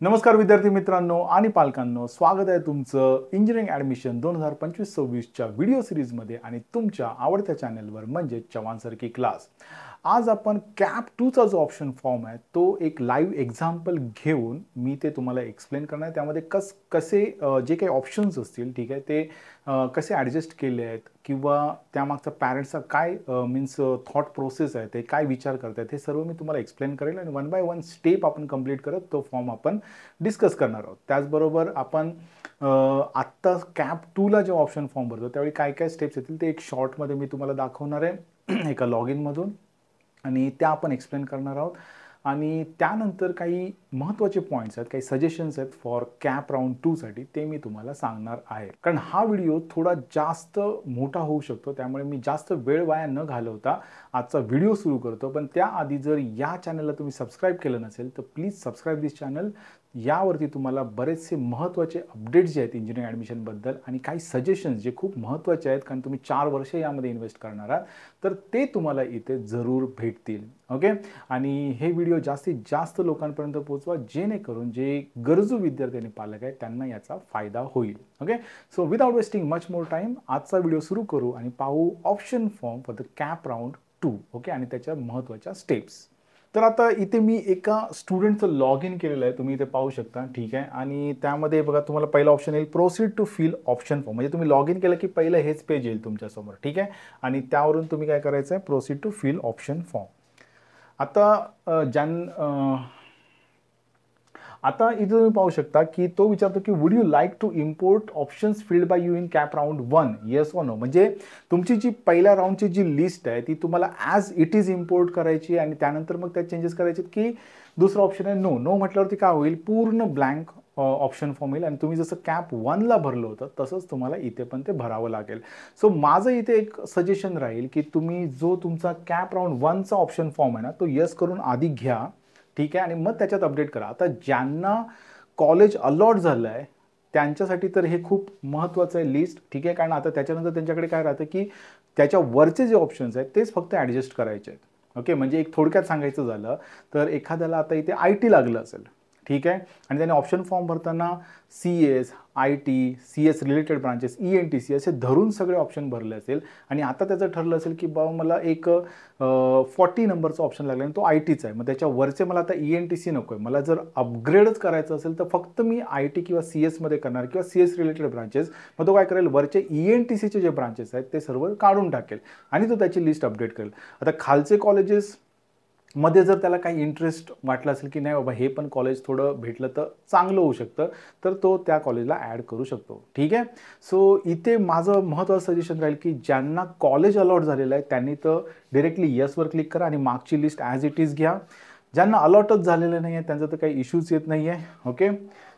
नमस्कार विद्यार्थी मित्रांनो आणि पालकांनो, स्वागत आहे तुमचं इंजिनिअरिंग ॲडमिशन 2025-26च्या व्हिडिओ सिरीजमध्ये आणि तुमच्या आवडत्या चॅनलवर म्हणजे चव्हाण सर की क्लास. आज आपण कॅप 2चा जो ऑप्शन फॉर्म आहे तो एक लाईव्ह एक्झाम्पल घेऊन मी ते तुम्हाला एक्सप्लेन करणार आहे. त्यामध्ये कसे जे काही ऑप्शन्स असतील, ठीक आहे, ते कसे ॲडजस्ट केले आहेत किंवा त्यामागचा पॅरेंट्सचा काय मीन्स थॉट प्रोसेस आहे, ते काय विचार करत आहेत, हे सर्व मी तुम्हाला एक्सप्लेन करेल आणि वन बाय वन स्टेप आपण कंप्लीट करत तो फॉर्म आपण डिस्कस करणार आहोत. त्याचबरोबर आपण आत्ता कॅप 2ला जेव्हा ऑप्शन फॉर्म भरतो त्यावेळी काय काय स्टेप्स येतील ते एक शॉर्टमध्ये मी तुम्हाला दाखवणार आहे एका लॉग इनमधून आणि त्या आपण एक्सप्लेन करणार आहोत. आणि त्यानंतर काही महत्त्वाचे पॉईंट्स आहेत, काही सजेशन्स आहेत फॉर कॅप राऊंड 2साठी, ते मी तुम्हाला सांगणार आहे. कारण हा व्हिडिओ थोडा जास्त मोठा होऊ शकतो, त्यामुळे मी जास्त वेळ वाया न घालवता आजचा व्हिडिओ सुरू करतो. पण त्याआधी जर या चॅनलला तुम्ही सबस्क्राईब केलं नसेल तर प्लीज सबस्क्राईब दिस चॅनल. यावरती तुम्हाला बरेचसे महत्त्वाचे अपडेट्स जे आहेत इंजिनिअरिंग ॲडमिशनबद्दल आणि काही सजेशन्स जे खूप महत्त्वाचे आहेत, कारण तुम्ही 4 वर्ष यामध्ये इन्व्हेस्ट करणार आहात, तर ते तुम्हाला इथे जरूर भेटतील. ओके. आणि हे व्हिडिओ जास्तीत जास्त लोकांपर्यंत पोहोचवा, जेणेकरून जे गरजू विद्यार्थी आणि पालक आहेत त्यांना याचा फायदा होईल. Okay. So without wasting much more time आजचा व्हिडिओ सुरू करू आणि पाहू option form for the cap round 2. Okay. आणि त्याच्या महत्त्वाच्या स्टेप्स. तर आता इथे मी एका स्टुडंटचं लॉग इन केलेलं आहे, तुम्ही इथे पाहू शकता. ठीक आहे. आणि त्यामध्ये बघा तुम्हाला पहिला ऑप्शन येईल proceed to fill option form. म्हणजे तुम्ही लॉग इन केलं की पहिलं हेच पेज येईल तुमच्यासमोर. ठीक आहे. आणि त्यावरून तुम्ही काय करायचं आहे, proceed to fill option form. आता इथे तुम्ही पाहू शकता की तो विचारतो की would you like to import options filled by you in CAP round 1, yes or no. म्हणजे तुमची जी पहिल्या राऊंडची जी लिस्ट आहे ती तुम्हाला ॲज इट इज इम्पोर्ट करायची आणि त्यानंतर मग त्यात चेंजेस करायचे, की दुसरा ऑप्शन आहे नो. नो म्हटल्यावरती काय होईल, पूर्ण ब्लँक ऑप्शन फॉर्म येईल आणि तुम्ही जसं कॅप 1ला भरलं होतं तसंच तुम्हाला इथे पण ते भरावं लागेल. सो माझं इथे एक सजेशन राहील की तुम्ही जो तुमचा कॅप राऊंड 1चा ऑप्शन फॉर्म आहे ना तो येस करून आधी घ्या. ठीक आहे. आणि मग त्याच्यात अपडेट करा. आता ज्यांना कॉलेज अलॉट झालं आहे त्यांच्यासाठी तर हे खूप महत्त्वाचं आहे लिस्ट. ठीक आहे. कारण आता त्याच्यानंतर त्यांच्याकडे काय राहतं की त्याच्या वरचे जे ऑप्शन्स आहेत तेच फक्त ॲडजस्ट करायचे आहेत. ओके. म्हणजे एक थोडक्यात सांगायचं झालं तर एखाद्याला आता इथे IT लागलं असेल, ठीक आहे, आणि त्याने ऑप्शन फॉर्म भरताना CS, IT, CS related branches, ENTC असे धरून सगळे ऑप्शन भरले असेल आणि आता त्याचं ठरलं असेल की बाबा मला एक 40 नंबरचा ऑप्शन लागला आणि तो ITचा आहे, मग त्याच्या वरचे मला आता ENTC नको आहे, मला जर अपग्रेडच करायचं असेल तर फक्त मी IT किंवा CS करणार किंवा CS रिलेटेड ब्रांचेस, मग तो काय करेल, वरचे ENTCचे जे ब्रांचेस आहेत ते सर्व काढून टाकेल आणि तो त्याची लिस्ट अपडेट करेल. आता खालचे कॉलेजेस मध्ये जर त्याला काही इंटरेस्ट वाटला असेल की नाही बाबा हे पण कॉलेज थोडं भेटलं तर चांगलं होऊ शकतं, तर तो त्या कॉलेजला ॲड करू शकतो. ठीक आहे. सो इथे माझं महत्त्वाचं सजेशन राहील की ज्यांना कॉलेज अलॉट झालेलं आहे त्यांनी तर डिरेक्टली येसवर क्लिक करा आणि मागची लिस्ट ॲज इट इज घ्या. ज्यांना अलॉटच झालेलं नाही आहे त्यांचं तर काही इश्यूज येत नाही आहे. ओके.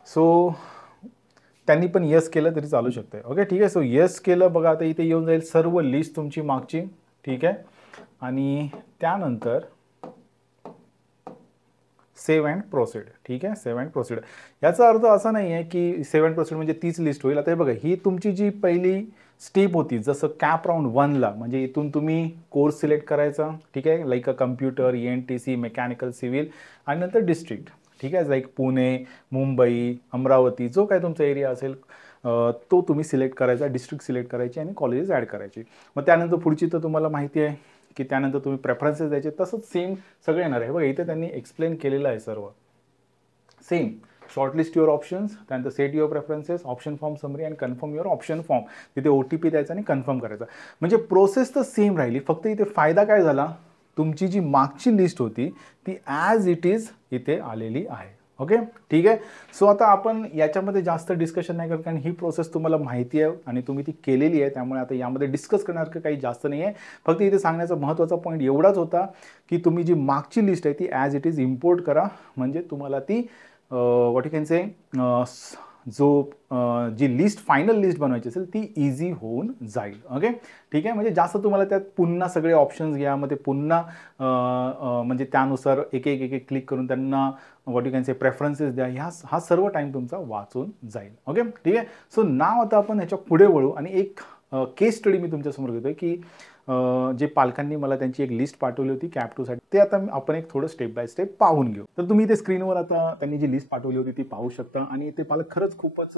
सो त्यांनी पण येस केलं तरी चालू शकतं. ओके. ठीक आहे. सो येस केलं, बघा आता इथे येऊन जाईल सर्व लिस्ट तुमची मागची. ठीक आहे. आणि त्यानंतर सेव्ह अँड प्रोसीड. ठीक आहे. सेव्ह अँड प्रोसीड याचा अर्थ असा नाही आहे की सेव्ह अँड प्रोसीड म्हणजे तीच लिस्ट होईल. आता हे बघा, ही तुमची जी पहिली स्टेप होती जसं कॅप राऊंड 1ला, म्हणजे इथून तुम्ही कोर्स सिलेक्ट करायचा. ठीक आहे. Like a computer, ENTC, mechanical, civil आणि नंतर डिस्ट्रिक्ट. ठीक आहे. लाईक पुणे, मुंबई, अमरावती, जो काय तुमचा एरिया असेल तो तुम्ही सिलेक्ट करायचा, डिस्ट्रिक्ट सिलेक्ट करायची आणि कॉलेजेस ॲड करायची. मग त्यानंतर पुढची तर तुम्हाला माहिती आहे की त्यानंतर तुम्ही प्रेफरन्सेस द्यायचे. तसंच सेम सगळे येणार आहे. बघा इथे त्यांनी एक्सप्लेन केलेलं आहे सर्व सेम. शॉर्टलिस्ट युअर ऑप्शन्स, त्यानंतर set your preferences, option form summary and confirm your option form. तिथे OTP द्यायचा आणि कन्फर्म करायचा. म्हणजे प्रोसेस तर सेम राहिली, फक्त इथे फायदा काय झाला, तुमची जी मागची लिस्ट होती ती ॲज इट इज इथे आलेली आहे. ओके. ठीक आहे. सो आता आपण याच्यामध्ये जास्त डिस्कशन नाही करत, कारण ही प्रोसेस तुम्हाला माहिती आहे आणि तुम्ही ती केलेली आहे, त्यामुळे आता यामध्ये डिस्कस करण्यासारखं काही जास्त नाही आहे. फक्त इथे सांगण्याचा महत्त्वाचा पॉईंट एवढाच होता की तुम्ही जी मागची लिस्ट आहे ती ॲज इट इज इम्पोर्ट करा, म्हणजे तुम्हाला ती व्हॉट यू कॅन से जी लिस्ट फायनल लिस्ट बनवायची असेल ती इझी होऊन जाईल. ओके. ठीक आहे. म्हणजे जास्त तुम्हाला त्यात पुन्हा सगळे ऑप्शन्स घ्या, मग ते पुन्हा म्हणजे त्यानुसार एक एक क्लिक करून त्यांना what you can say preferences द्या, हा सर्व टाईम तुमचा वाचून जाईल. ओके. ठीक आहे. सो नाव आता आपण ह्याच्या पुढे वळू आणि एक केस स्टडी मी तुमच्यासमोर घेतोय की जे पालकांनी मला त्यांची एक लिस्ट पाठवली होती कॅप 2 साठी, ते आता आपण एक थोडं स्टेप बाय स्टेप पाहून घेऊ. तर तुम्ही ते स्क्रीनवर आता त्यांनी जी लिस्ट पाठवली होती ती पाहू शकता. आणि ते पालक खरंच खूपच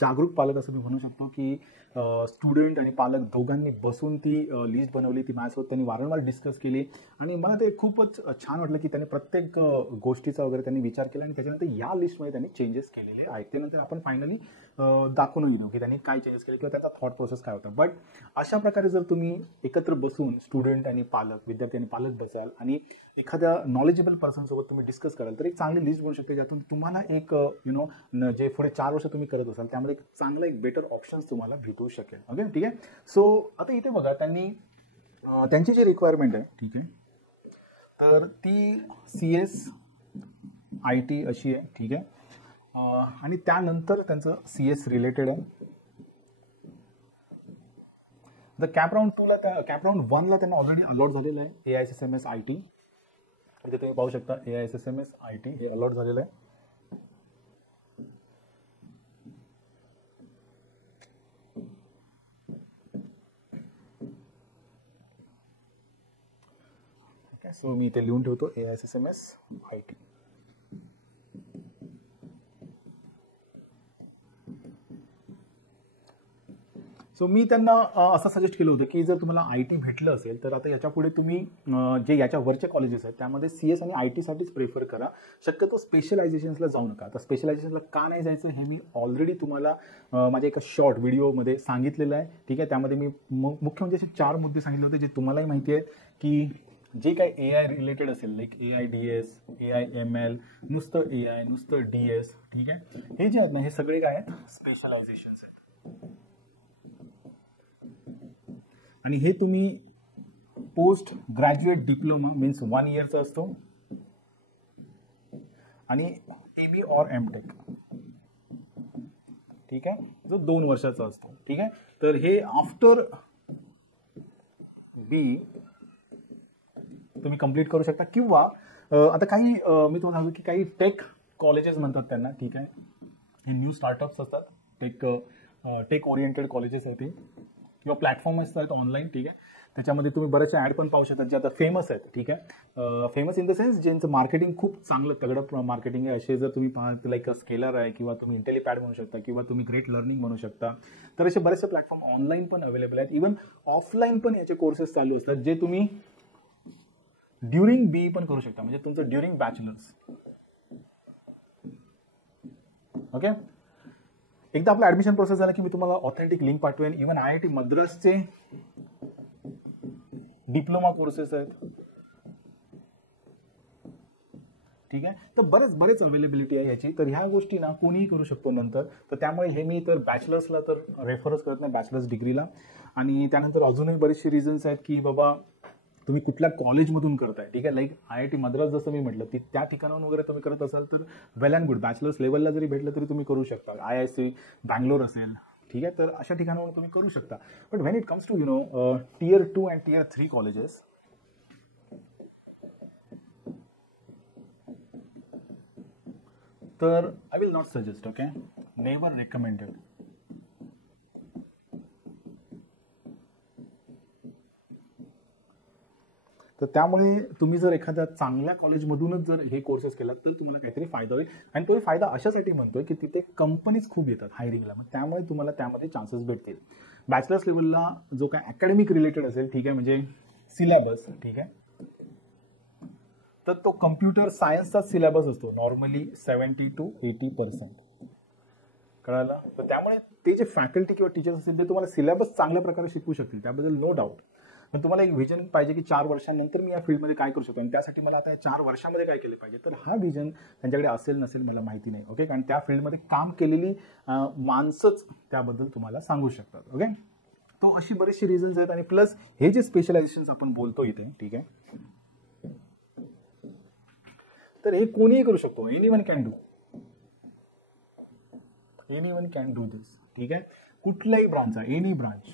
जागरूक पालक असं मी म्हणू शकतो की स्टुडंट आणि पालक दोघांनी बसून ती लिस्ट बनवली, ती माझ्यासोबत त्यांनी वारंवार डिस्कस केली. आणि मला ते खूपच छान वाटलं की त्यांनी प्रत्येक गोष्टीचा वगैरे त्यांनी विचार केला आणि त्याच्यानंतर या लिस्टमध्ये त्यांनी चेंजेस केलेले आहेत. त्यानंतर आपण फायनली दाखवून घेऊ की त्यांनी काय चेंजेस केले किंवा त्यांचा थॉट प्रोसेस काय होता. बट अशा प्रकारे जर तुम्ही एकत्र बसून स्टुडंट आणि पालक, विद्यार्थी आणि पालक बसाल आणि एखाद्या नॉलेजेबल पर्सन सोबत तुम्ही डिस्कस कराल तर एक चांगली लिस्ट बनू शकते, ज्यातून तुम्हाला एक जे पुढे 4 वर्ष तुम्ही करत असाल त्यामध्ये एक चांगला एक बेटर ऑप्शन्स तुम्हाला भेटू शकेल. ओके, ठीक आहे. सो आता इथे बघा त्यांनी त्यांची जी रिक्वायरमेंट आहे, ठीक आहे, तर ती CS IT अशी आहे, ठीक आहे. आणि त्यानंतर त्यांचं CS रिलेटेड आहे. द कॅप राऊंड 1ला त्यांना ऑलरेडी अलॉट झालेलं आहे AISSMS IT. इथे तुम्ही पाहू शकता AISSMS IT हे अलॉट झालेलं आहे. सो मी इथे लिहून ठेवतो AISSMS IT. सो मी त्यांना असं सजेस्ट केलं होतं की जर तुम्हाला IT भेटलं असेल तर आता याच्यापुढे तुम्ही जे याच्या वरचे कॉलेजेस आहेत त्यामध्ये CS आणि IT साठीच प्रेफर करा. शक्यतो स्पेशलायझेशन्सला जाऊ नका. आता स्पेशलायझेशनला का नाही जायचं हे मी ऑलरेडी तुम्हाला माझ्या एका शॉर्ट व्हिडिओमध्ये सांगितलेलं आहे, ठीक आहे. त्यामध्ये मी मुख्य म्हणजे असे 4 मुद्दे सांगितले होते जे तुम्हालाही माहिती आहेत की जे काही AI रिलेटेड असेल, like AI DS, AI ML, नुसतं AI, नुसतं DS, ठीक आहे, हे जे आहेत ना हे सगळे काय आहेत, स्पेशलायझेशन्स आहेत. आणि हे तुम्ही पोस्ट ग्रॅज्युएट डिप्लोमा मीन्स 1 इयरचा असतो आणि ME और MTech, ठीक आहे, जो 2 वर्षाचा असतो, ठीक आहे. तर हे आफ्टर B तुम्ही कंप्लीट करू शकता. किंवा आता काही मी तुम्हाला सांगतो की काही टेक कॉलेजेस म्हणतात त्यांना, ठीक आहे, हे न्यू स्टार्टअप्स असतात, टेक ओरिएंटेड कॉलेजेस आहेत ते, किंवा प्लॅटफॉर्म असतात ऑनलाईन, ठीक आहे. त्याच्यामध्ये तुम्ही बरेचसे ॲड पण पाहू शकता जे आता फेमस आहेत, ठीक आहे. फेमस इन द सेन्स ज्यांचं मार्केटिंग खूप चांगलं तगडं मार्केटिंग आहे असे जर तुम्ही पाहाल, लाईक स्केलर आहे किंवा तुम्ही इंटेलिपॅड म्हणू शकता किंवा तुम्ही ग्रेट लर्निंग म्हणू शकता. तर असे बरेचसे प्लॅटफॉर्म ऑनलाईन पण अवेलेबल आहेत. इव्हन ऑफलाईन पण याचे कोर्सेस चालू असतात जे तुम्ही ड्युरिंग BE पण करू शकता, म्हणजे तुमचं ड्युरिंग बॅचलर्स. ओके, एकदा आपलं ऍडमिशन प्रोसेस झालं की मी तुम्हाला ऑथेंटिक लिंक पाठवेन. इव्हन IIT मद्रासचे डिप्लोमा कोर्सेस आहेत, ठीक आहे. तर बरेच अवेलेबिलिटी आहे याची. तर ह्या गोष्टी ना कोणीही करू शकतो नंतर. तर त्यामुळे हे मी तर बॅचलर्सला तर रेफरच करत नाही, बॅचलर्स डिग्रीला. आणि त्यानंतर अजूनही बरेचसे रिझन्स आहेत की बाबा तुम्ही कुठल्या कॉलेजमधून करताय, ठीक आहे. लाईक IIT मद्रास जसं मी म्हटलं ती त्या ठिकाणाहून वगैरे तुम्ही करत असाल तर वेल अँड गुड. बॅचलर्स लेवलला जरी भेटलं तरी तुम्ही करू शकता. IIC बँगलोर असेल, ठीक आहे, तर अशा ठिकाणाहून तुम्ही करू शकता. But when it comes to Tier 2 and Tier 3 colleges, तर I will not suggest, okay, never recommended. तर त्यामुळे तुम्ही जर एखाद्या चांगल्या कॉलेजमधूनच जर हे कोर्सेस केलात तर तुम्हाला काहीतरी फायदा होईल. आणि तो फायदा अशासाठी म्हणतोय की तिथे कंपनीज खूप येतात हायरिंगला, मग त्यामुळे तुम्हाला त्यामध्ये चान्सेस भेटतील. बॅचलर्स लेवलला जो काय अकॅडमिक रिलेटेड असेल, ठीक आहे, म्हणजे सिलेबस, ठीक आहे, तर तो कम्प्युटर सायन्सचा सिलेबस असतो नॉर्मली 70 to 80%, कळालं. तर त्यामुळे ते जे फॅकल्टी किंवा टीचर्स असतील ते तुम्हाला सिलेबस चांगल्या प्रकारे शिकवू शकतील, त्याबद्दल नो डाऊट. पण तुम्हाला एक व्हिजन पाहिजे की 4 वर्षांनंतर मी या फील्डमध्ये काय करू शकतो आणि त्यासाठी मला आता या 4 वर्षामध्ये काय केले पाहिजे. तर हा व्हिजन त्यांच्याकडे असेल नसेल मला माहिती नाही, ओके, कारण त्या फील्डमध्ये काम केलेली माणसंच त्याबद्दल तुम्हाला सांगू शकतात, ओके. तो अशी बरेचशी रिझन्स आहेत. आणि प्लस हे जे स्पेशलायझेशन आपण बोलतो इथे, ठीक आहे, तर हे कोणीही करू शकतो. एनीवन कॅन डू दिस, ठीक आहे. कुठल्याही ब्रांचचा, एनी ब्रांच,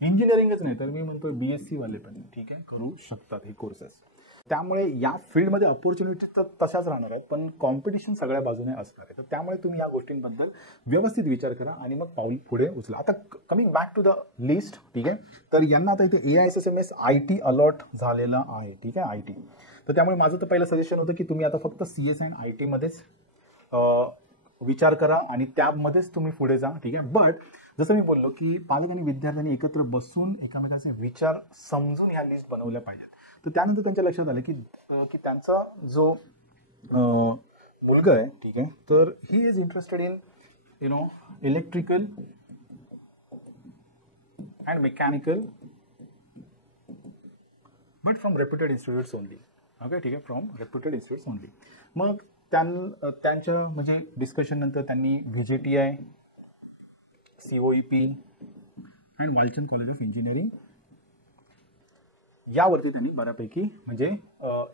इंजिनिअरिंगच नाही तर मी म्हणतो BSc वाले पण, ठीक आहे, करू शकतात हे कोर्सेस. त्यामुळे या फील्डमध्ये अपॉर्च्युनिटी तर तशाच राहणार आहेत, पण कॉम्पिटिशन सगळ्या बाजूने असणार आहे. तर त्यामुळे तुम्ही या गोष्टींबद्दल व्यवस्थित विचार करा आणि मग पाऊल पुढे उचला. आता coming back to the list, ठीक आहे. तर यांना आता इथे AISSMS IT अलॉट झालेला आहे, ठीक आहे, IT. तर त्यामुळे माझं तर पहिलं सजेशन होतं की तुम्ही आता फक्त CS अँड IT मध्येच विचार करा आणि त्यामध्येच तुम्ही पुढे जा, ठीक आहे. बट जसं मी बोललो की पालक आणि विद्यार्थ्यांनी एकत्र बसून एकमेकांचे विचार समजून ह्या लिस्ट बनवल्या पाहिजेत. तर त्यानंतर त्यांच्या लक्षात आलं की त्यांचा जो मुलगा आहे, ठीक आहे, तर he is interested in electrical and mechanical but from reputed institutes only. Okay, ठीक आहे, फ्रॉम रेप्युटेड इन्स्टिट्यूट्स ओनली. मग त्यांच्या म्हणजे डिस्कशन नंतर त्यांनी VJTI, COEP and Walchand college of engineering यावरती त्यांनी बऱ्यापैकी म्हणजे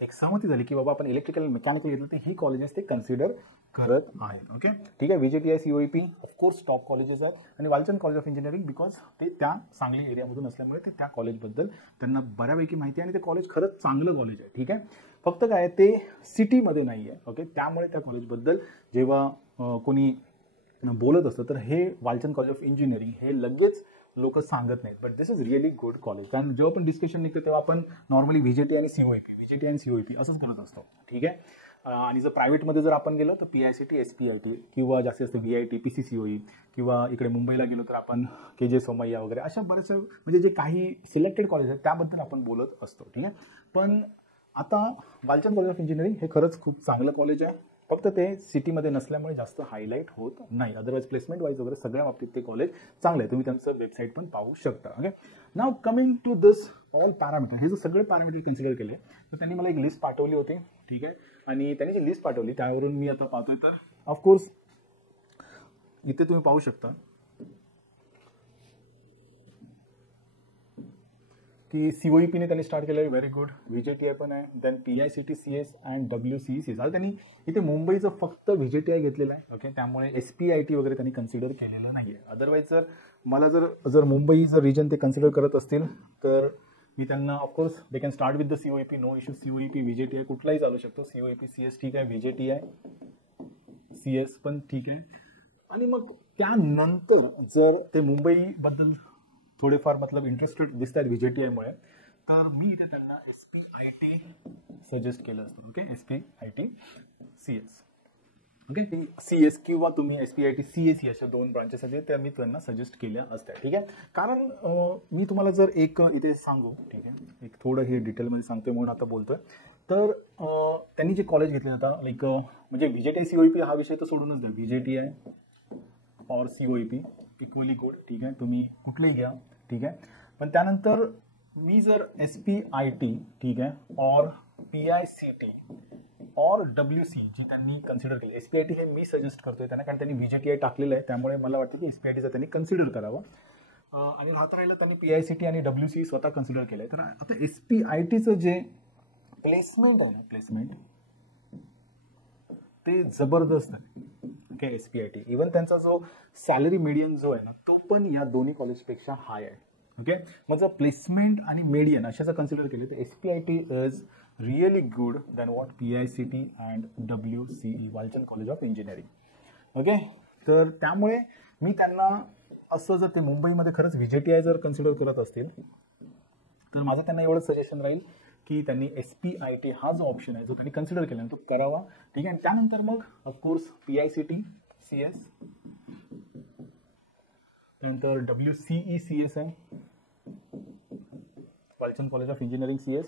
एक सहमती झाली की बाबा आपण इलेक्ट्रिकल मेकॅनिकल घेतलं तर ही कॉलेजेस ते कन्सिडर करत आहेत. ओके, ठीक आहे. VJTI, COEP of course top colleges आहेत आणि Walchand college of engineering because ते त्या सांगली एरियामधून असल्यामुळे ते त्या कॉलेजबद्दल त्यांना बऱ्यापैकी माहिती आहे आणि ते कॉलेज खरंच चांगलं कॉलेज आहे, ठीक आहे. फक्त काय ते सिटीमध्ये नाही आहे. ओके, त्यामुळे त्या कॉलेजबद्दल जेव्हा कोणी बोलत असतं तर हे वालचंद कॉलेज ऑफ इंजिनिअरिंग हे लगेच लोक सांगत नाहीत. But this is really good college. कारण जेव्हा पण डिस्कशन निघतं तेव्हा आपण नॉर्मली VJTI आणि COEP असंच करत असतो, ठीक आहे. आणि जर प्रायव्हेटमध्ये जर आपण गेलो तर PICT, SPIT किंवा जास्तीत जास्त VIT, PCCOE किंवा इकडे मुंबईला गेलो तर आपण KJ सोमय्या वगैरे अशा बऱ्याचशा म्हणजे जे काही सिलेक्टेड कॉलेज आहेत त्याबद्दल आपण बोलत असतो, ठीक आहे. पण आता वालचंद कॉलेज ऑफ इंजिनिअरिंग हे खरंच खूप चांगलं कॉलेज आहे. फक्त ते सिटीमध्ये नसल्यामुळे जास्त हायलाईट होत नाही. अदरवाईज प्लेसमेंट वाईज वगैरे सगळ्या बाबतीत ते कॉलेज चांगलं आहे. तुम्ही त्यांचं वेबसाईट पण पाहू शकता. Okay, now coming to this all parameter. हे जर सगळे पॅरामीटर कन्सिडर केले तर त्यांनी मला एक लिस्ट पाठवली होती, ठीक आहे. आणि त्यांनी जी लिस्ट पाठवली त्यावरून मी आता पाहतोय तर ऑफकोर्स इथे तुम्ही पाहू शकता की COEP ने त्यांनी स्टार्ट केलं आहे, व्हेरी गुड. VJTI पण आहे, then PICT, CS and WCEC. आता त्यांनी इथे मुंबईचं फक्त VJTI घेतलेलं आहे. ओके, त्यामुळे SPIT वगैरे त्यांनी कन्सिडर केलेलं नाही आहे. अदरवाईज जर मला जर मुंबई जर रिजन ते कन्सिडर करत असतील तर मी त्यांना of course they can start with the COEP, no issue. COEP, VJTI कुठलाही चालू शकतो. COEP, CS ठीक आहे, VJTI, CS पण ठीक आहे. आणि मग त्यानंतर जर ते मुंबईबद्दल थोडेफार मतलब इंटरेस्टेड दिसत आहेत VJTI मुळे तर मी इथे त्यांना SPIT सजेस्ट केलं असतं. Okay, SPIT, CS. Okay, CS किंवा तुम्ही SPIT, CSE अशा दोन ब्रांचेस आहेत त्या मी त्यांना सजेस्ट केल्या असत्या, ठीक आहे. कारण मी तुम्हाला जर एक इथे सांगू, ठीक आहे, एक थोडं हे डिटेलमध्ये सांगतोय म्हणून आता बोलतोय. तर त्यांनी जे कॉलेज घेतले होता लाईक म्हणजे VJTI, COEP हा विषय तर सोडूनच द्या. VJTI और COEP इक्वली गुड, ठीक आहे, तुम्ही कुठलेही घ्या, ठीक आहे. पण त्यानंतर मी जर SPIT, ठीक आहे, और PICT और WC जी त्यांनी कन्सिडर केली. SPIT हे मी सजेस्ट करतोय त्यांना कारण त्यांनी VJTI टाकलेलं आहे, त्यामुळे मला वाटतं की SPITचं त्यांनी कन्सिडर करावं. आणि राहता राहिलं त्यांनी PICT आणि WC स्वतः कन्सिडर केलंय. तर आता SPITचं जे प्लेसमेंट आहे ना, प्लेसमेंट ते जबरदस्त आहे. ओके, SPIT इवन त्यांचा जो सॅलरी मीडियन जो आहे ना तो पण या दोन्ही कॉलेजपेक्षा हाय आहे. ओके, मग जर प्लेसमेंट आणि मीडियन अशाचं कन्सिडर केले तर SPIT is really good than what PICT and WCE, Walchand college of engineering. Okay, तर त्यामुळे मी त्यांना असं जर ते मुंबईमध्ये खरंच VJTI जर कन्सिडर करत असतील तर माझं त्यांना एवढं सजेशन राहील की त्यांनी SPIT हा जो ऑप्शन आहे जो त्यांनी कन्सिडर केला तो करावा, ठीक आहे. आणि त्यानंतर मग ऑफकोर्स PICT, CS, त्यानंतर WCE, CS आहे, Walchand college of engineering, CS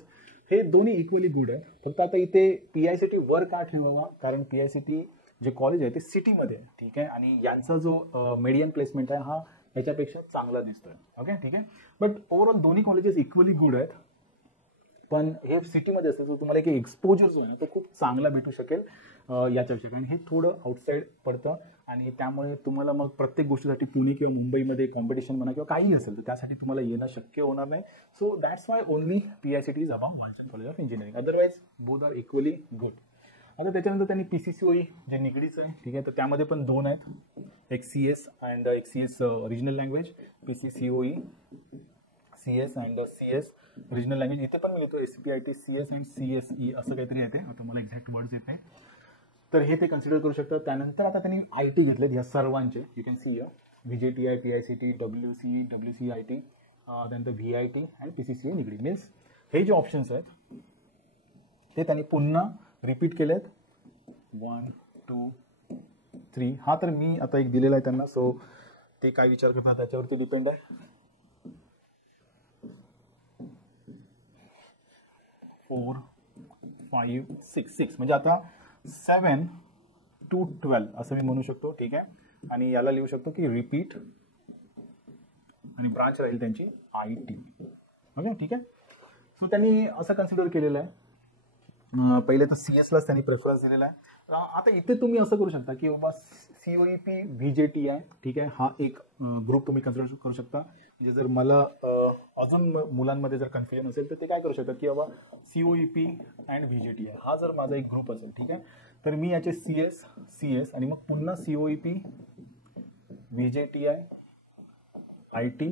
हे दोन्ही इक्वली गुड आहे. फक्त आता इथे PICT वर का ठेवावा कारण PICT जे कॉलेज आहे ते सिटीमध्ये आहे, ठीक आहे. आणि यांचा जो मीडियम प्लेसमेंट आहे हा याच्यापेक्षा चांगला दिसतोय. ओके, ठीक आहे. बट ओव्हरऑल दोन्ही कॉलेजेस इक्वली गुड आहेत. पण हे सिटीमध्ये असेल तर तुम्हाला एक एक्सपोजर जो आहे ना तो खूप चांगला भेटू शकेल याच्याविषयी. कारण हे थोडं आउटसाईड पडतं आणि त्यामुळे तुम्हाला मग प्रत्येक गोष्टीसाठी पुणे किंवा मुंबईमध्ये कॉम्पिटिशन म्हणा किंवा काही असेल तर त्यासाठी तुम्हाला येणं शक्य होणार नाही. So that's why only PICT is above Walchand college of engineering. Otherwise both are equally good. आता त्याच्यानंतर त्यांनी PCCOE जे निगडीचं आहे, ठीक आहे, तर त्यामध्ये पण दोन आहेत, एक CS अँड एक CS regional language, PCCOE, CS and CS regional language. इथे पण मी लिहितो SPIT CS अँड CSE असं काहीतरी येते, आता मला एक्झॅक्ट वर्ड्स येते. तर हे ते कन्सिडर करू शकतात. त्यानंतर आता त्यांनी IT घेतलेत ह्या सर्वांचे, you can C VJTI, PICT, WC, WCIT, त्यानंतर VIT आणि PCCA निगडी. मीन्स हे जे ऑप्शन्स आहेत ते त्यांनी पुन्हा रिपीट केलेत. 1 2 3. हा तर मी आता एक दिलेला आहे त्यांना, सो ते काय विचार करतात त्याच्यावरती डिपेंड आहे. 4 5 6 म्हणजे आता 7 to 12 असं मी म्हणू शकतो. ठीक आहे. आणि याला लिहू शकतो की रिपीट आणि ब्रांच राहील त्यांची IT. ओके. ठीक आहे. सो त्यांनी असं कन्सिडर केलेलं आहे. पहिले तर CSलाच त्यांनी प्रेफरन्स दिलेला आहे. आता इथे तुम्ही असं करू शकता की बाबा COEP VJTI, ठीक आहे, हा एक ग्रुप तुम्ही कन्सिडर करू शकता. म्हणजे जर मला अजून मुलांमध्ये जर कन्फ्युजन असेल तर ते काय करू शकतात की बाबा COEP अँड VJTI हा जर माझा एक ग्रुप असेल, ठीक आहे, तर मी याचे CS आणि मग पुन्हा COEP VJTI IT.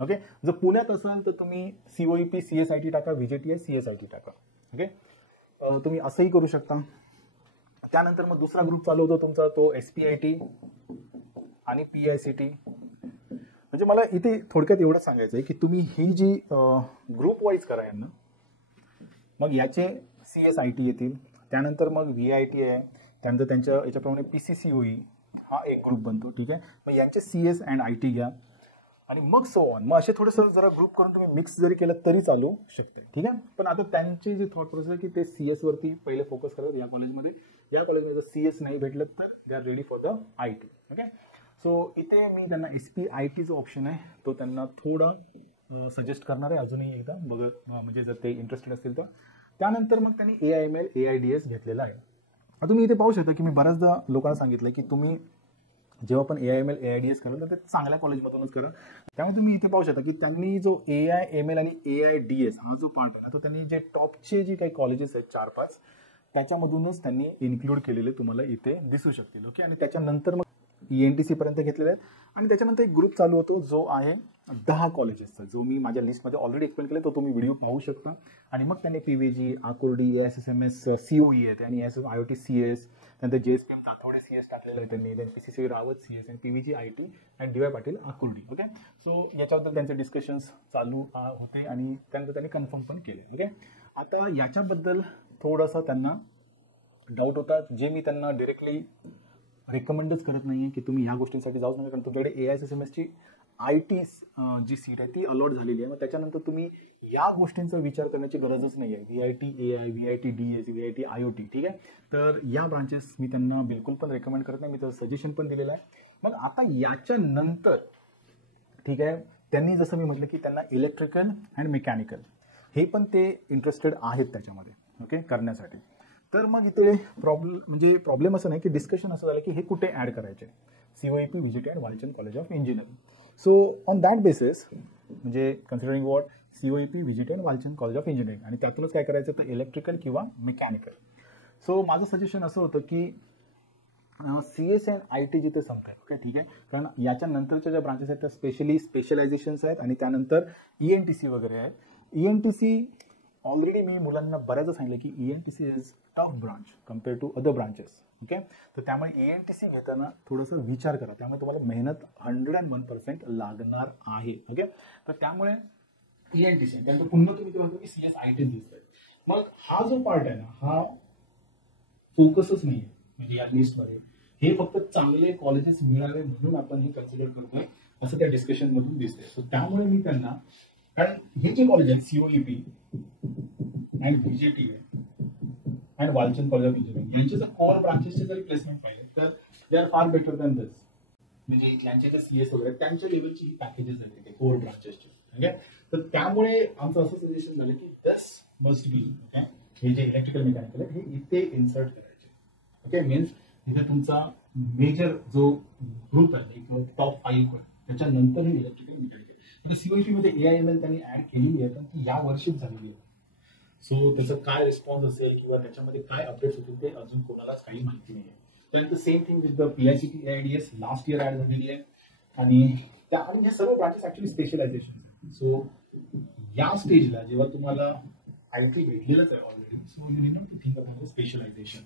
ओके. जर पुण्यात असाल तर तुम्ही COEP CSIT टाका, VJTI CSIT टाका. ओके. तुम्ही असंही करू शकता. त्यानंतर मग दुसरा ग्रुप चालू होतो तुमचा तो SPIT आणि PICT. म्हणजे मला इथे थोडक्यात एवढं सांगायचं आहे की तुम्ही ही जी ग्रुप वाईज करा यांना, मग याचे CSIT येतील, त्यानंतर मग VIT आहे, त्यानंतर त्यांच्या याच्याप्रमाणे PCCOE हा एक ग्रुप बनतो. ठीक आहे. मग यांचे CS अँड IT घ्या आणि मग सो ऑन. मग असे थोडंसं जरा ग्रुप करून तुम्ही मिक्स जरी केलं तरी चालू शकते. ठीक आहे. पण आता त्यांची जी थॉट प्रोसेस आहे की ते CS वरती पहिले फोकस करतात या कॉलेजमध्ये जर CS नाही भेटलं तर they R ready for the IT. Okay. So इथे मी त्यांना SPIT जो ऑप्शन आहे तो त्यांना थोडा सजेस्ट करणार आहे अजूनही एकदा बघ, म्हणजे जर ते इंटरेस्टेड असतील तर. त्यानंतर मग त्यांनी AIML AIDS घेतलेला आहे. आता तुम्ही इथे पाहू शकता की मी बऱ्याचदा लोकांना सांगितलं की तुम्ही जेव्हा पण AIML AIDS कराल तर ते चांगल्या कॉलेजमधूनच करा. त्यामुळे तुम्ही इथे पाहू शकता की त्यांनी जो AIML आणि AIDS हा जो पार्ट आहे तो त्यांनी जे टॉपचे जे काही कॉलेजेस आहेत 4-5 त्याच्यामधूनच त्यांनी इन्क्लूड केलेले तुम्हाला इथे दिसू शकतील. ओके. आणि त्याच्यानंतर मग ENTC पर्यंत घेतलेले आहेत आणि त्याच्यानंतर एक ग्रुप चालू होतो जो आहे 10 कॉलेजेसचा, जो मी माझ्या लिस्टमध्ये ऑलरेडी एक्सप्लेन केला, तो तुम्ही व्हिडिओ पाहू शकता. आणि मग त्यांनी PVG, आकुर्डी, ASSMS COE आहेत आणि IOT CS, त्यानंतर JSPM तातोडे CS टाकलेलं आहे त्यांनी, PCC रावत CS आणि PVG IT आणि DY Patil Akurdi. Okay. So याच्याबद्दल त्यांचे डिस्कशन्स चालू होते आणि त्यानंतर त्यांनी कन्फर्म पण केले. ओके. आता याच्याबद्दल थोडासा त्यांना डाऊट होता, जे मी त्यांना डिरेक्टली रेकमेंडच करत नाही आहे की तुम्ही ह्या गोष्टींसाठी जाऊच नका, कारण तुमच्याकडे AISSMSची IT जी सीट आहे ती अलॉट झालेली आहे. मग त्याच्यानंतर तुम्ही या गोष्टींचा विचार करण्याची गरजच नाही आहे. VIT AI, VIT DS, VIT IOT. ठीक आहे. तर या ब्रांचेस मी त्यांना बिलकुल पण रेकमेंड करत नाही, मी तर सजेशन पण दिलेलं आहे. मग आता याच्यानंतर ठीक आहे, त्यांनी जसं मी म्हटलं की त्यांना इलेक्ट्रिकल अँड मेकॅनिकल हे पण ते इंटरेस्टेड आहेत त्याच्यामध्ये, ओके, करण्यासाठी. तर मग इथे प्रॉब्लेम असं नाही की डिस्कशन असं झालं की हे कुठे ॲड करायचे, COEP VJTI and Walchand college of engineering. So on that basis म्हणजे considering what COEP VJTI and Walchand college of engineering आणि त्यातूनच काय करायचं तर इलेक्ट्रिकल किंवा मेकॅनिकल. सो माझं सजेशन असं होतं की CS अँड IT जिथे संपतात, ओके, ठीक आहे, कारण याच्या नंतरच्या ज्या ब्रांचेस आहेत त्या स्पेशलायझेशन्स आहेत आणि त्यानंतर ENTC वगैरे आहे. ENTC ऑलरेडी मी मुलांना बऱ्याचदा सांगितलं की ENTC is tough branch compare to other branches. Okay. तर त्यामुळे ENTC घेताना थोडासा विचार करा, त्यामुळे तुम्हाला मेहनत 101% लागणार आहे. ओके. तर त्यामुळे ENTC त्यानंतर पुन्हा तुम्ही ते म्हणतो की CSIT दिसतंय. मग हा जो पार्ट आहे ना हा फोकसच नाही आहे म्हणजे या लिस्टमध्ये, हे फक्त चांगले कॉलेजेस मिळावे म्हणून आपण हे कन्सिडर करतोय असं त्या डिस्कशन मधून दिसतंय. सो त्यामुळे मी त्यांना, कारण हे जे कॉलेज आहेत COEP and VJTI and Walchand college of engineering यांचे जर कोर ब्रांचेसचे जरी प्लेसमेंट पाहिजे तर they are far better than this. म्हणजे त्यांचे जे CS वगैरे त्यांच्या लेवलची पॅकेजेस आहेत ते कोर ब्रांचेसचे. ओके. तर त्यामुळे आमचं असं सजेशन झालं की दिस मस्ट बी, ओके, हे जे इलेक्ट्रिकल मेकॅनिकल आहे हे इथे इन्सर्ट करायचे. ओके. मीन्स इथे तुमचा मेजर जो ग्रुप आहे टॉप 5 त्याच्यानंतर हे इलेक्ट्रिकल मेकॅनिकल. COEP मध्ये AIML त्यांनी ऍड केलेली आहे पण ती या वर्षीच झालेली आहे. सो त्याचं काय रिस्पॉन्स असेल किंवा त्याच्यामध्ये काय अपडेट्स होतील ते अजून कोणालाच काही माहिती नाही आहे. त्यानंतर same thing with the PICT AIDS last year add झालेली आहे आणि हे सर्व ब्रांचेस ऍक्च्युअली स्पेशलायझेशन. सो या स्टेजला जेव्हा तुम्हाला आयटी भेटलेलंच आहे already, so you need not to think about specialisation.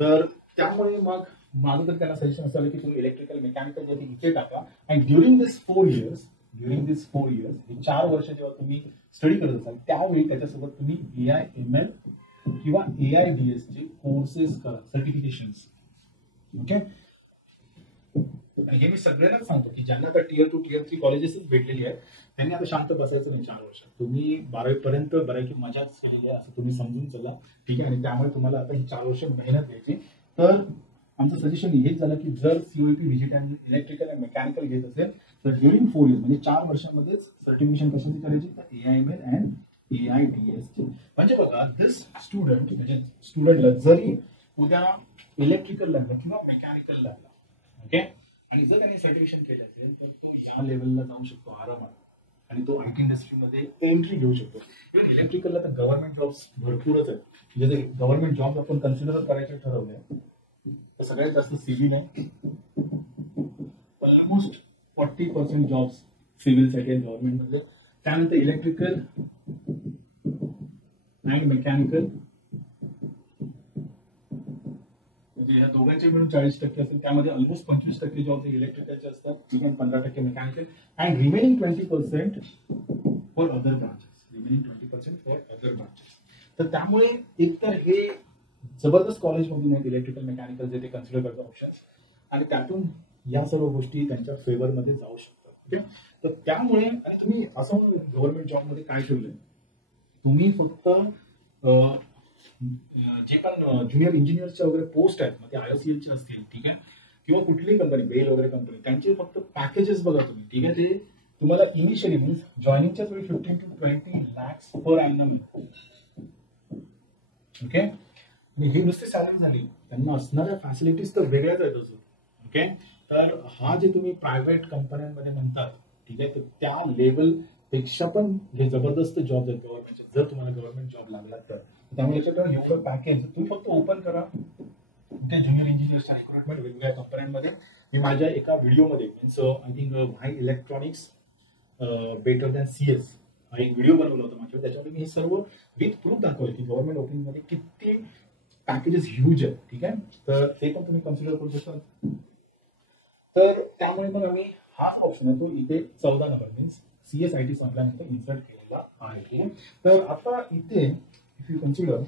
तर त्यामुळे मग माझं तर त्यांना सजेशन असं आलं की तुम्ही इलेक्ट्रिकल मेकॅनिकल जे इथे टाका. अँड ड्युरिंग दिस 4 इयर्स हे 4 वर्ष जेव्हा तुम्ही स्टडी करत असाल त्यावेळी त्याच्यासोबत तुम्ही AI/ML किंवा AIDS चे कोर्सेस करा, सर्टिफिकेशन्स. ओके. आणि हे मी सगळ्यांनाच सांगतो की ज्यांना आता Tier 2 Tier 3 कॉलेजेसच भेटलेली आहेत त्यांनी आता शांत बसायचं नाही 4 वर्ष. तुम्ही 12वी पर्यंत बऱ्यापैकी मजाच केलेली आहे असं तुम्ही समजून चला, ठीक आहे. आणि त्यामुळे तुम्हाला आता ही 4 वर्ष मेहनत घ्यायची. तर आमचं सजेशन हेच झालं की जर COEP व्हिजिट आणि इलेक्ट्रिकल आणि मेकॅनिकल घेत असेल तर ड्युरिंग 4 इयर्स म्हणजे 4 वर्षामध्येच सर्टिफिकेशन कशाची करायची, तर AI/ML अँड AIDS ची. म्हणजे बघा दिस स्टुडंट म्हणजे स्टुडंटला जरी उद्या इलेक्ट्रिकल लागलं किंवा मेकॅनिकल लागलं, ओके, आणि जर त्यांनी सर्टिफिकेशन केलं असेल तर तो ह्या लेवलला जाऊ शकतो आरामात आणि तो IT इंडस्ट्रीमध्ये एंट्री घेऊ शकतो. इव्हन इलेक्ट्रिकलला तर गव्हर्नमेंट जॉब्स भरपूरच आहेत. म्हणजे जर गव्हर्नमेंट जॉब आपण कन्सिडर करायचे ठरवले तर सगळ्यात जास्त सिव्हिल आहे. ऑलमोस्ट 40% जॉब्स सिव्हिलसाठी आहेत गव्हर्नमेंटमध्ये. त्यानंतर इलेक्ट्रिकल आणि मेकॅनिकल म्हणजे ह्या दोघांचे मिळून 40% असेल. त्यामध्ये ऑलमोस्ट 25% जॉब इलेक्ट्रिकलचे असतात, ठीक आहे, 15% mechanical and remaining 20% for other branches. तर त्यामुळे एकतर हे जबरदस्त कॉलेजमधून आहेत इलेक्ट्रिकल मेकॅनिकल जे ते कन्सिडर करतात ऑप्शन्स आणि त्यातून या सर्व गोष्टी त्यांच्या फेवरमध्ये जाऊ शकतात. ओके. तर त्यामुळे आणि तुम्ही असं गव्हर्नमेंट जॉबमध्ये काय ठेवलंय, तुम्ही फक्त जे पण ज्युनियर इंजिनियरच्या वगैरे पोस्ट आहेत मग ते IOCLचे असतील, ठीक आहे, किंवा कुठलीही कंपनी बेल वगैरे कंपनी त्यांचे फक्त पॅकेजेस बघा तुम्ही, ठीक आहे. ते तुम्हाला इनिशियली मीन्स जॉईनिंगच्याच वेळी 15 to 20 lakhs per annum. Okay. आणि ही नुसती सॅलरी झाली, त्यांना असणाऱ्या फॅसिलिटीज तर वेगळ्याच आहेत अजून. ओके. तर हा जे तुम्ही प्रायव्हेट कंपन्यांमध्ये म्हणतात, ठीक आहे, तर त्या लेवल पेक्षा पण हे जबरदस्त जॉब आहेत गव्हर्नमेंटचे जर तुम्हाला गव्हर्नमेंट जॉब लागला तर. त्यामुळे याच्यात एवढं पॅकेज तुम्ही फक्त ओपन करा त्या ज्युनियर इंजिनियर्सच्या रिक्रुटमेंट वेगवेगळ्या कंपन्यांमध्ये. मी माझ्या एका व्हिडिओमध्ये means I think why electronics better than CS हा एक व्हिडिओ बनवला होता माझ्यावर. त्याच्यामध्ये मी हे सर्व विथ प्रूफ दाखवले की गव्हर्नमेंट ओपनिंगमध्ये किती पॅकेजेस ह्यूज आहेत, ठीक आहे. तर ते पण तुम्ही कन्सिडर करू शकता. तर त्यामुळे मग आम्ही हाच ऑप्शन आहे तो इथे 14 नंबर मीन्स CSIT संपल्यानंतर इन्सर्ट केलेला आहे, ठीक आहे. तर आता इथे इफ यू कन्सिडर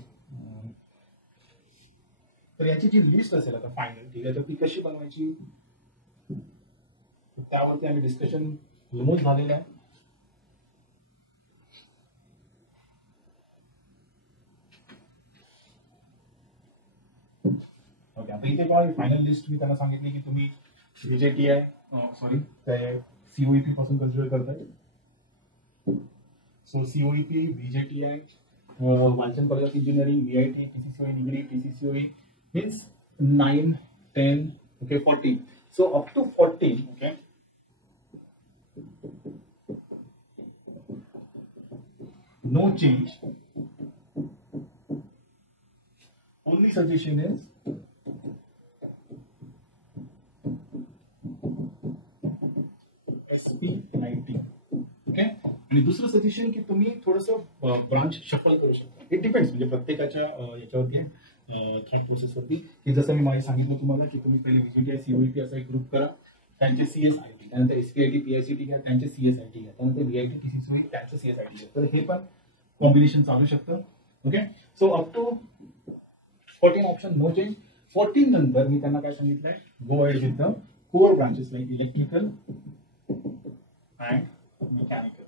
तर याची जी लिस्ट असेल आता फायनल, ठीक आहे, तर ती कशी बनवायची त्यावरती आम्ही डिस्कशन ऑलमोस्ट झालेलं आहे. ओके. आता इथे काय फायनल लिस्ट मी त्यांना सांगितली की तुम्ही VJTI ते COEP पासून कन्सिडर करताय. So COEP, VJTI, Walchand college of engineering, VIT, TCCOE Nigdi, TCCOE means 9, 10, okay, 14. So up to 14, okay. No change. Only suggestion is SPIT. Okay. आणि दुसरं सजेशन की तुम्ही थोडंसं ब्रांच शफल करू शकता. इट डिपेंड्स म्हणजे प्रत्येकाच्या याच्यावरती थॉट प्रोसेसवरती की जसं मी मागे सांगितलं तुम्हाला की तुम्ही पहिले VJTI COEP असा एक ग्रुप करा, त्यांचे CSIT, त्यानंतर SPIT PICT घ्या, त्यांचे CSIT घ्या, त्यानंतर VIT TCCOE त्यांचे CSIT घ्या. तर हे पण कॉम्बिनेशन चालू शकतं. Okay. So up to 14 option, no change. 14 नंतर मी त्यांना काय सांगितलंय, go ahead with the core branches like electrical and mechanical.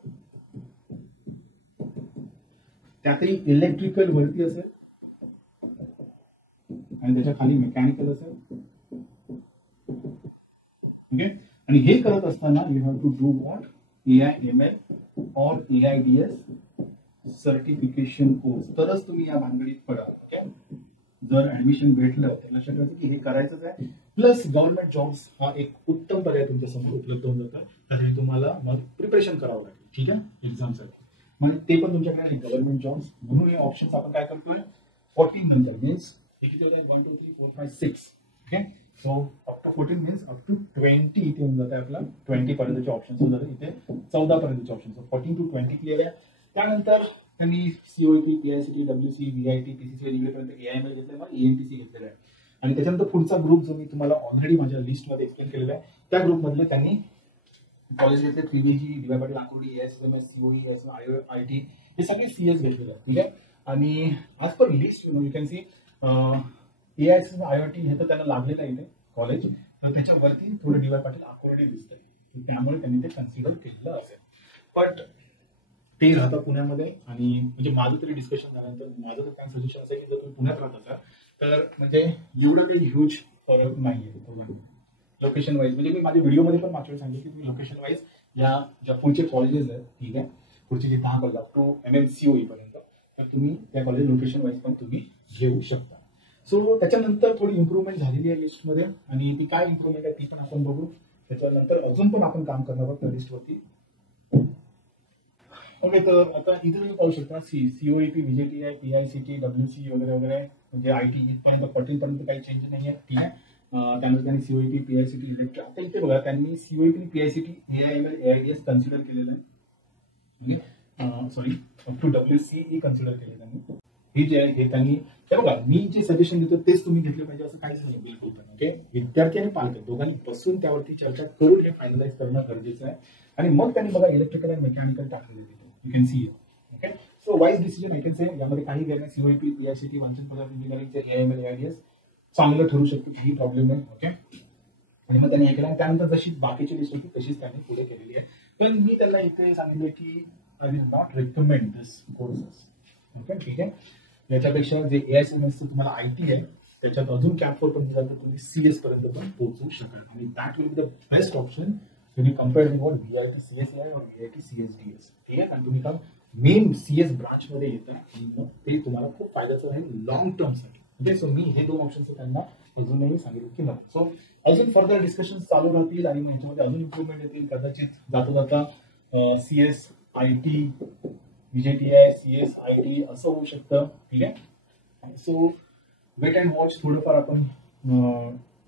त्यातही इलेक्ट्रिकल वरती असेल आणि त्याच्या खाली मेकॅनिकल असेल. ओके. आणि हे करत असताना you have to do what, AI/ML और AIDS सर्टिफिकेशन कोर्स, तरच तुम्ही या भानगडीत पडाल. ओके. जर ऍडमिशन भेटलं तर लक्षात ठेवायचं की हे करायचंच आहे. प्लस गव्हर्नमेंट जॉब्स हा एक उत्तम पर्याय तुमच्या समोर उपलब्ध होऊन जातात. त्यासाठी तुम्हाला मग प्रिपरेशन करावं लागेल, ठीक आहे, एक्झामसाठी. म्हणजे ते पण तुमच्याकडे नाही गव्हर्नमेंट जॉब्स. म्हणून हे ऑप्शन्स आपण काय करतोय 14 नंतर मीन्स हे किती होते, 1 2 3 4 5 6. Okay. So up to 14 means up to 20 इथे होऊन जाते आपला 20 पर्यंतचे ऑप्शन्स होऊन जातात, इथे 14 पर्यंतचे ऑप्शन. 14 to 20 क्लिअर आहे. त्यानंतर त्यांनी COEP, PICT, WC, VIT, PCC डिग्रीपर्यंत एआयएमएल घेतलं, मग एएमपीसी घेतलेलं आहे. आणि त्याच्यानंतर पुढचा ग्रुप जो मी तुम्हाला ऑलरेडी माझ्या लिस्टमध्ये एक्सप्लेन केलेला आहे, त्या ग्रुपमधले त्यांनी कॉलेज घेतले 3VG, D Y. Patil Akurdi, ASMS, COE, IT, हे सगळे सीएस घेतलेले आहेत. ठीक आहे. आणि as per list you can see AISM, IIT हे तर त्यांना लागलेलं आहे इथे कॉलेज, तर त्याच्यावरती थोडं डी.वाय. पाटील आकुर्डी दिसतंय, त्यामुळे त्यांनी ते कन्सिडर केलेलं असेल. बट ते राहतात पुण्यामध्ये. आणि म्हणजे माझं तरी डिस्कशन झाल्यानंतर माझं तर काय सजेशन असेल की जर तुम्ही पुण्यात राहत असाल तर म्हणजे एवढं काही ह्यूज फरक नाहीये लोकेशन वाईज. म्हणजे मी माझ्या व्हिडिओमध्ये पण मागच्या वेळी सांगितलं की तुम्ही लोकेशन वाईज या ज्या पुढचे कॉलेजेस आहेत, ठीक आहे, पुढचे जे 10 कॉलेज अप टू MMCOE पर्यंत, तर तुम्ही त्या कॉलेज लोकेशन वाईज पण तुम्ही घेऊ शकता. सो त्याच्यानंतर थोडी इम्प्रूव्हमेंट झालेली आहे लिस्टमध्ये, आणि ती काय इम्प्रूव्हमेंट आहे ती पण आपण बघू. त्याच्यानंतर अजून पण आपण काम करणार आहोत त्या लिस्टवरती. ओके, तर आता इथे तुम्ही पाहू शकता सीओईपी, व्हीजेटीआय, पीआयसीटी, डब्ल्यूसी वगैरे वगैरे, म्हणजे आयटी इथपर्यंत 14 पर्यंत काही चेंज नाही आहे. ठीक आहे. त्यानंतर त्यांनी सीओईपी, पीआयसीटी, इलेक्ट्रिक, आता इथे बघा त्यांनी COEP, PICT, AIML, AIDS consider केलेलं आहे. म्हणजे sorry, up to WCE consider केले त्यांनी. हे जे आहे हे त्यांनी, हे बघा मी जे सजेशन देतो तेच तुम्ही घेतले पाहिजे असं काहीच नाही बिलकुल. ओके, विद्यार्थी आणि पालक दोघांनी बसून त्यावरती चर्चा करून हे फायनलाइज करणं गरजेचं आहे. आणि मग त्यांनी बघा इलेक्ट्रिकल आणि मेकॅनिकल टाकलेले तिथे, you can C. Okay, so wise decision I can say, यामध्ये काही गैर सीओईपी, पीआयसीटी, वंचित पदार्थ इंजिनिअरिंगचे, एआयएमएल, एआयडीएस चांगलं ठरू शकते, काही प्रॉब्लेम नाही. ओके, आणि मग त्यांनी हे केलं. त्यानंतर जशी बाकीची लिस्ट होती तशीच त्यांनी पुढे केलेली आहे. पण मी त्यांना इथे सांगितलं की I will not recommend this courses. Okay, ठीक आहे. याच्यापेक्षा जे एआयएसएमएस तुम्हाला आयटी आहे त्याच्यात अजून कॅप 4 पर्यंत जातं, तुम्ही सीएस पर्यंत पण पोहोचू शकाल. आणि that will be the best option तुम्ही compare with what VIT CSI और व्हीआयटी सीएसडीएस. ठीक आहे. आणि तुम्ही का मेन सीएस ब्रांच मध्ये येतं, ते तुम्हाला खूप फायद्याचं आहे लॉंग टर्म साठी. ओके, सो मी हे 2 ऑप्शन्स त्यांना अजूनही सांगितलं की नको. सो अजून फर्दर डिस्कशन चालू राहतील आणि मग ह्याच्यामध्ये अजून इम्प्रूव्हमेंट येतील. कदाचित जाता जाता CS, IT, VJTI, CS, IT असं होऊ शकतं. ठीक आहे. सो वेट अँड वॉच, थोडंफार आपण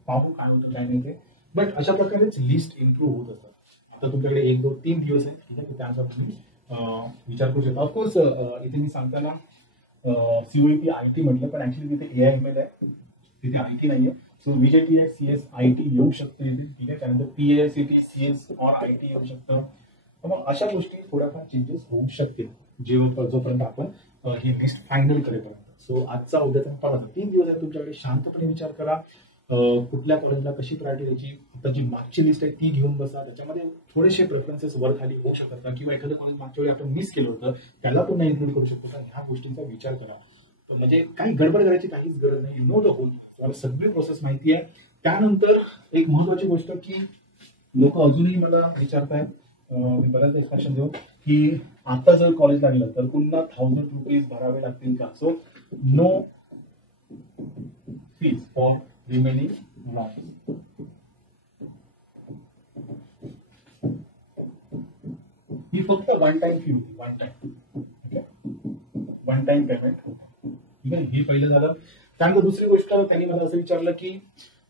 पाहू काय होतं काय नाही ते. बट अशा प्रकारेच लिस्ट इम्प्रूव्ह होत असतात. आता तुमच्याकडे 1, 2, 3 दिवस आहेत, ठीक आहे, त्यानुसार तुम्ही विचार करू शकता. ऑफकोर्स इथे मी सांगताना सीओईपी आयटी म्हटलं, पण ऍक्च्युली तिथे एआयएमएल आहे, तिथे आयटी नाहीये. सो व्हीजेटीआय, सीएस, आयटी येऊ शकतं इथे. ठीक आहे. त्यानंतर पीआयसीटी, सीएस और आयटी येऊ शकतं. मग अशा गोष्टी थोड्याफार चेंजेस होऊ शकतील जोपर्यंत आपण ही लिस्ट फायनल करेपर्यंत. सो आजचा उद्याचा परत 3 दिवस आहे तुमच्याकडे, शांतपणे विचार करा कुठल्या कॉलेजला कशी प्रायोरिटी द्यायची. आता जी मागची लिस्ट आहे ती घेऊन बसा, त्याच्यामध्ये थोडेसे प्रेफरन्सेस वर खाली होऊ शकतात, किंवा एखादं कॉलेज मागच्या वेळी आपण मिस केलं होतं त्याला पुन्हा इन्क्लूड करू शकतो का, ह्या गोष्टींचा विचार करा. म्हणजे काही गडबड करायची काहीच गरज नाही. नो द होल, तुम्हाला सगळी प्रोसेस माहिती आहे. त्यानंतर एक महत्वाची गोष्ट की लोक अजूनही मला विचारतायत, मी बऱ्याच डिस्कशन देऊ की आता जर कॉलेज लागलं तर पुन्हा 1000 रुपीज भरावे लागतील का. So no fees for remaining rounds. ही फक्त वन टाइम फी होती, one time. Okay, one time payment. ठीक आहे, हे पहिलं झालं. त्यानंतर दुसरी गोष्ट त्यांनी मला असं विचारलं की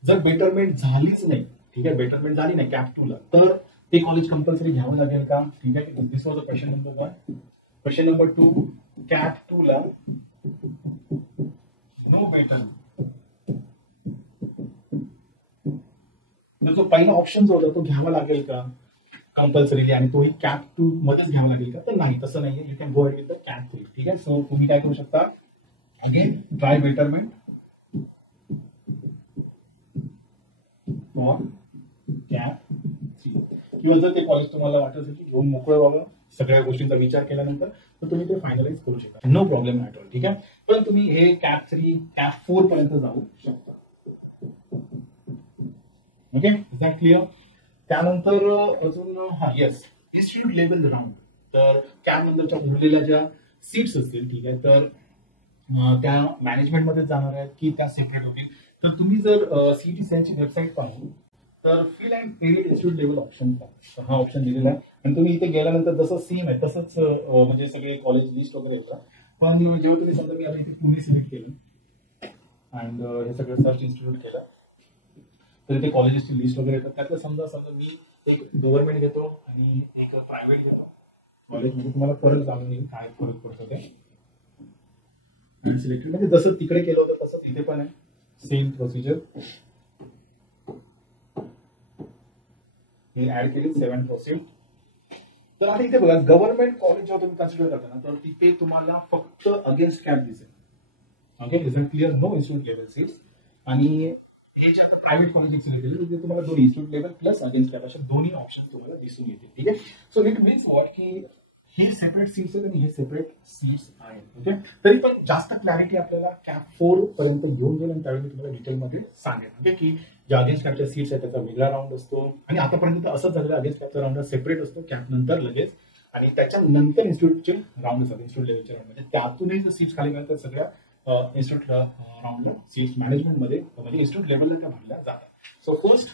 जर बेटरमेंट झालीच नाही, ठीक आहे, बेटरमेंट झाली नाही कॅप 2 ला, तर ते कॉलेज कंपल्सरी घ्यावं लागेल का. ठीक आहे. This was a question number 1. Question number 2, cap 2 ला नो बेटर. जो पहिला ऑप्शन जो होता तो घ्यावा लागेल का कंपल्सरीली, आणि तोही कॅप 2 मध्येच घ्यावा लागेल का, तर नाही, तसं नाहीये. You can go ahead with the cap 3. ठीक आहे. सो तुम्ही काय करू शकता, again try betterment for cap 3. किंवा जर ते कॉलेज तुम्हाला वाटत असेल की घेऊन मोकळं व्हावं सगळ्या गोष्टींचा विचार केल्यानंतर, तर तुम्ही ते फायनलाइज करू शकता, नो प्रॉब्लेम ॲट ऑल. ठीक आहे. पण तुम्ही हे कॅप 3, कॅप 4 पर्यंत जाऊ शकता. Okay, is that clear. त्यानंतर अजून येस, इन्स्टिट्यूट लेवल राऊंड. तर कॅप नंतरच्या उरलेल्या ज्या सीट्स असतील, ठीक आहे, तर त्या मॅनेजमेंटमध्ये जाणार आहेत की त्या सेपरेट होतील. तर तुम्ही जर सीईटी सेलची वेबसाईट पाहू तर fill and edit institute level option हा ऑप्शन दिलेला आहे. आणि तुम्ही इथे गेल्यानंतर जसं सेम आहे तसंच म्हणजे सगळे कॉलेज लिस्ट वगैरे येतात. पण जेव्हा तुम्ही समजा मी आता इथे पुणे सिलेक्ट केलं अँड हे सगळं सर्च इन्स्टिट्यूट केलं, तर इथे कॉलेजेसची लिस्ट वगैरे येतात. त्यातलं समजा समजा मी एक गव्हर्नमेंट घेतो आणि एक प्रायव्हेट घेतो कॉलेजमध्ये, तुम्हाला फरक जाणून येईल काय फरक पडतो ते. सिलेक्टेड म्हणजे जसं तिकडे केलं होतं तसंच इथे पण आहे, सेम प्रोसिजर. मी ऍड केली 7%. तर आता इथे बघा, गव्हर्नमेंट कॉलेज जेव्हा तुम्ही कन्सिडर करता ना, तर तिथे तुम्हाला फक्त अगेन्स्ट कॅप दिसेल. Okay, is it clear? No institute level seats. आणि हे जे आता प्रायव्हेट कॉलेज तिथे तुम्हाला दोन्ही institute level plus against CAP अशा दोन्ही ऑप्शन तुम्हाला दिसून येतील. ठीक आहे. सो इट मीन्स वॉट की हे सेपरेट सीट्स आहेत आणि हे सेपरेट सीट्स आहेत. ओके, तरी पण जास्त क्लॅरिटी आपल्याला कॅप 4 पर्यंत घेऊन जाईल आणि त्यावेळी मी तुम्हाला डिटेलमध्ये सांगेन. ओके, की ज्या अगेन्स्ट कॅपच्या सीट्स आहेत त्याचा वेगळा राऊंड असतो आणि आतापर्यंत असंच झालेलं, अगेन्स्ट कॅपचा राऊंड सेपरेट असतो कॅप नंतर लगेच, आणि त्याच्यानंतर इन्स्टिट्यूटचे राऊंड असतात, इन्स्टिट्यूट लेवलचे राऊंड. म्हणजे त्यातूनही जर सीट्स खाली गेल्या तर सगळ्या इन्स्टिट्यूट राऊंडला सीट्स मॅनेजमेंटमध्ये म्हणजे इन्स्टिट्यूट लेवलला त्या भरल्या जातात. सो फर्स्ट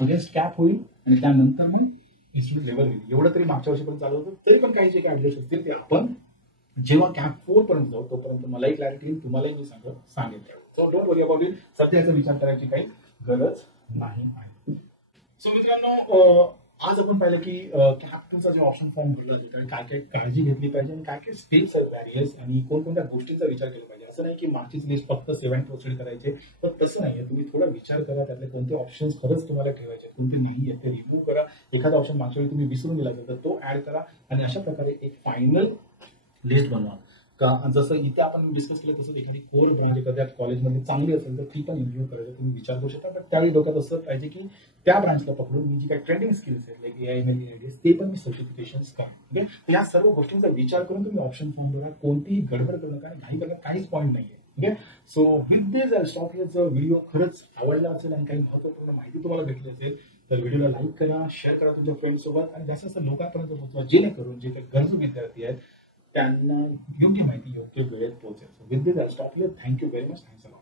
अगेन्स्ट कॅप होईल आणि त्यानंतर मग इन्स्टिट्यूट लेवल होईल. एवढं तरी मागच्या वर्षीपर्यंत चालू होतं. तरी पण काही जे काही ऍडजस्ट असतील ते आपण जेव्हा कॅप 4 पर्यंत जाऊ तोपर्यंत मलाही क्लॅरिटी येईल, तुम्हालाही मी सांगेन. So don't worry about it. सध्या याचा विचार करायची काही गरज नाही आहे. सो मित्रांनो, आज आपण पाहिलं की कॅप्टनचा जो ऑप्शन फॉर्म भरला जातो आणि काय काय काळजी घेतली पाहिजे आणि काय काय स्टेप्स आहेत व्हॅरियस आणि कोणकोणत्या गोष्टींचा विचार केला पाहिजे. असं नाही की मागचीच लिस्ट फक्त 7% करायचे, पण तसं नाहीये. तुम्ही थोडा विचार करा, त्यातले कोणते ऑप्शन्स खरंच तुम्हाला ठेवायचे, कोणते नाही आहेत ते रिमूव्ह करा. एखादा ऑप्शन मागच्या वेळी तुम्ही विसरून गेला तर तो ऍड करा आणि अशा प्रकारे एक फायनल लिस्ट बनवा. का जसं इथे आपण डिस्कस केलं तसं एखादी कोर ब्रांच एखाद्या कॉलेजमध्ये चांगली असेल तर ती पण इन्क्लूड करायचं तुम्ही विचार करू शकता. पण त्यावेळी डोक्यात असं पाहिजे की त्या ब्रांचला पकडून मी जी काही ट्रेंडिंग स्किल्स आहेत लाईक AI ML आयडियाज ते पण मी सर्टिफिकेशन्स करा. ओके, तर या सर्व गोष्टींचा विचार करून तुम्ही ऑप्शन फॉर्म करा. कोणतीही गडबड करू नका, घाई करण्यात काहीच पॉईंट नाहीये. Okay, so with this I stop here. जर व्हिडिओ खरंच आवडला असेल आणि काही महत्त्वपूर्ण माहिती तुम्हाला भेटली असेल तर व्हिडिओला लाईक करा, शेअर करा तुमच्या फ्रेंड्ससोबत आणि जास्त लोकांपर्यंत पोहोचवा, जेणेकरून जे काही गरजू विद्यार्थी आहेत त्यांना योग्य माहिती योग्य वेळेत पोहोचेल. With this I stop here. Thank you very much. Thanks a lot.